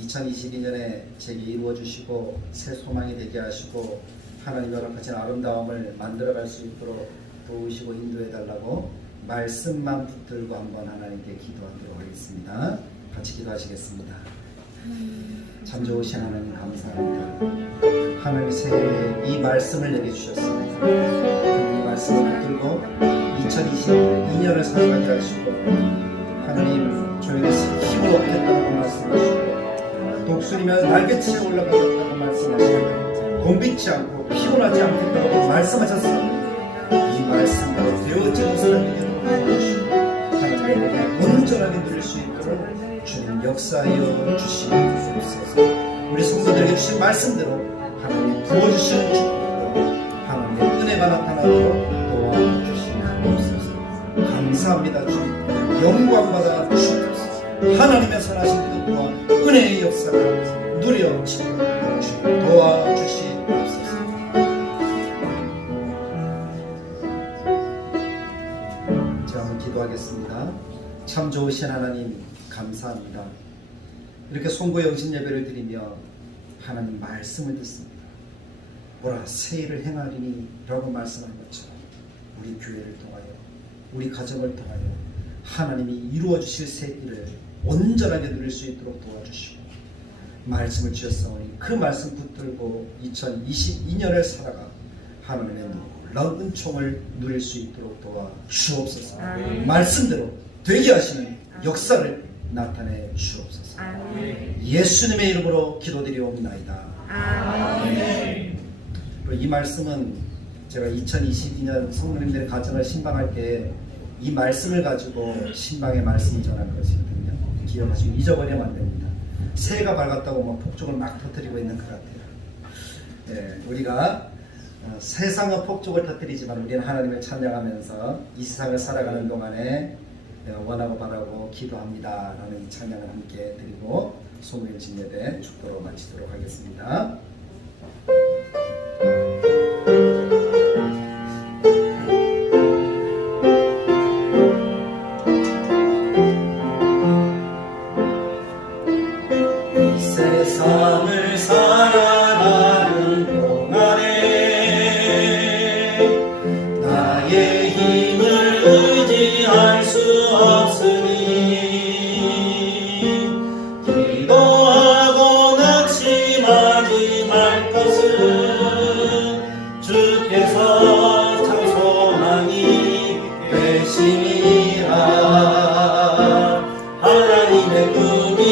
2022년에 제게 이루어 주시고 새 소망이 되게 하시고 하나님 허락하신 아름다움을 만들어갈 수 있도록 도우시고 인도해 달라고 말씀만 붙들고 한번 하나님께 기도하도록 하겠습니다. 같이 기도하시겠습니다. 참 좋으신 하나님 감사합니다. 하나님 새해에 이 말씀을 내게 주셨습니다. 이 말씀을 붙들고 2022년을 살아가게 하시고 하나님 저에게 힘을 얻겠다고 말씀하시고 독수리면 날개치에 올라가겠다고 말씀하시고 곤비치 않고 피곤하지 않겠다고 말씀하셨습니다. 이 말씀으로 되어지는 사람이 되도록 도와주시고 하나님의 복을 온전하게 누릴 수 있도록 주님 역사하여 주시옵소서. 우리 성도들에게 주신 말씀대로 하나님 부어주시는 축복으로 하나님의 은혜가 나타나도록 도와주시옵소서. 감사합니다. 주님 영광받아 주옵소서. 하나님의 선하신 뜻과 은혜의 역사를 누려 지금 도와주시옵소서. 자, 한번 기도하겠습니다. 참 좋으신 하나님 감사합니다. 이렇게 송구 영신 예배를 드리며 하나님 말씀을 듣습니다. 보라 새일을 행하리니 라고 말씀한 것처럼 우리 교회를 통하여 우리 가정을 통하여 하나님이 이루어 주실 새 일을 온전하게 누릴 수 있도록 도와주시고 말씀을 주셨사오니 그 말씀 붙들고 2022년을 살아가 하나님의 놀라운 은총을 누릴 수 있도록 도와주옵소서. 말씀대로 되게 하시는 역사를 나타내 주옵소서. 예수님의 이름으로 기도드리옵나이다. 아멘. 이 말씀은 제가 2022년 성도님들의 가정을 신방할 때 이 말씀을 가지고 신방의 말씀을 전할 것이거든요. 기억하시고 잊어버리면 안 됩니다. 새해가 밝았다고 막 폭죽을 막 터뜨리고 있는 것 같아요. 네, 우리가 세상의 폭죽을 터뜨리지만 우리는 하나님을 찬양하면서 이 세상을 살아가는 동안에 원하고 바라고 기도합니다 라는 이 찬양을 함께 드리고 소무일신 예배 축도로 마치도록 하겠습니다. 이 세상을 살아가는 동안에 나의 힘을 의지할 수 없으니 할 것은 주께서 참 소망이 되시니라. 하나님의 꿈이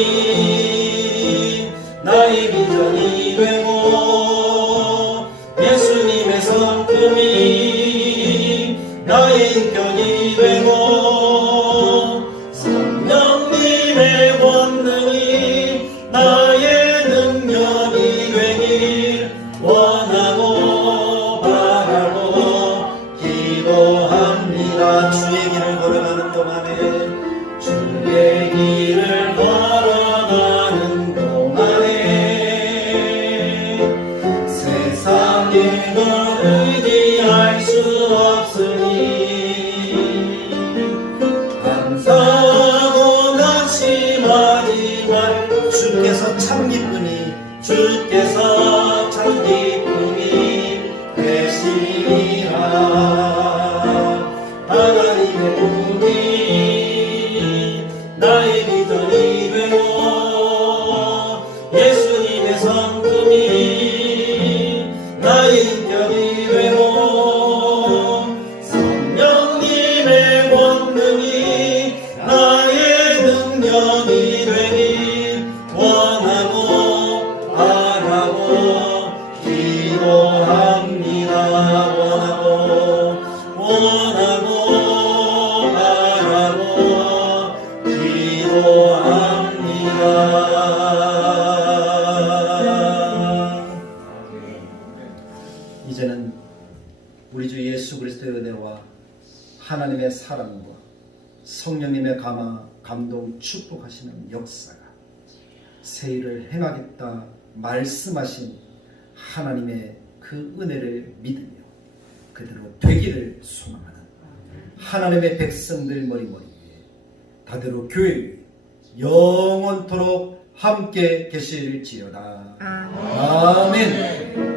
나의 비전이 되고 예수님의 성품이 나의 인격이 되고 성령님의 권능이 나의 능력이 되길 원하고 바라고 기도합니다. 주의 길을 걸어가는 동안에 주의 길을 걸어가는 동안에 세상에 널 의지할 수 없으니 감사하고 낙심하지만 주께서 참 기쁨이 주께서 참 기쁨이 되시리라. 하나님의 꿈이 나의 비전이 되고 예수님의 성품이 나의 인격이 되고 성령님의 권능이 나의 능력이 되길 원하고 바라고 기도합니다. 원하고 바라고 기도합니다. 이제는 우리 주 예수 그리스도의 은혜와 하나님의 사랑과 성령님의 감동 축복하시는 역사가 새 일을 행하겠다 말씀하신 하나님의 그 은혜를 믿으며 그대로 되기를 소망하는 하나님의 백성들 머리 위에 다대로 교회 위에 영원토록 함께 계실지어다. 아멘.